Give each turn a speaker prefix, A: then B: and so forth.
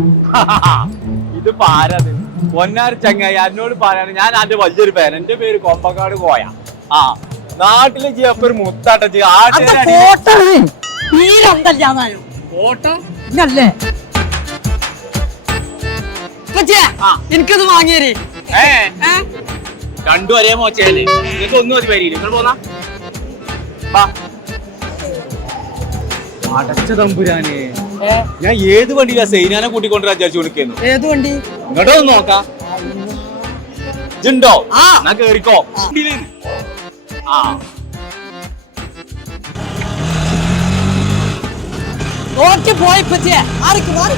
A: ഇത് പാരത്. പൊന്നാർ ചങ്ങായി എന്നോട് പറയാണ് ഞാൻ അതിന്റെ വലിയൊരു പേര് എന്റെ പേര് കൊമ്പക്കാട് കോയ. ആ നാട്ടിലെ ജിയപ്പ ഒരു മുത്താട്ട ജി.
B: എനിക്കത് വാങ്ങിയേ
A: രണ്ടു ഒരേ മോച്ചയല്ലേ നിങ്ങൾക്ക് ഒന്നും ഒരു വരില്ല നിങ്ങൾ പോന്നാ. വാ. അടച്ച തമ്പുരാനെ. ഞാൻ ഏത് വണ്ടിയിലാ സൈനാനെ കൂട്ടിക്കൊണ്ടുവരാൻ വിചാരിച്ചു കൊടുക്കുന്നു
B: ഏത് വണ്ടി?
A: ഇങ്ങോട്ടോ ഒന്ന് നോക്കാം. ഇതുണ്ടോ?
B: ആ.
A: എന്നാ കേറിക്കോ. ആ.
B: നോക്കി പോയി പറ്റിയ ആർക്ക് മാറി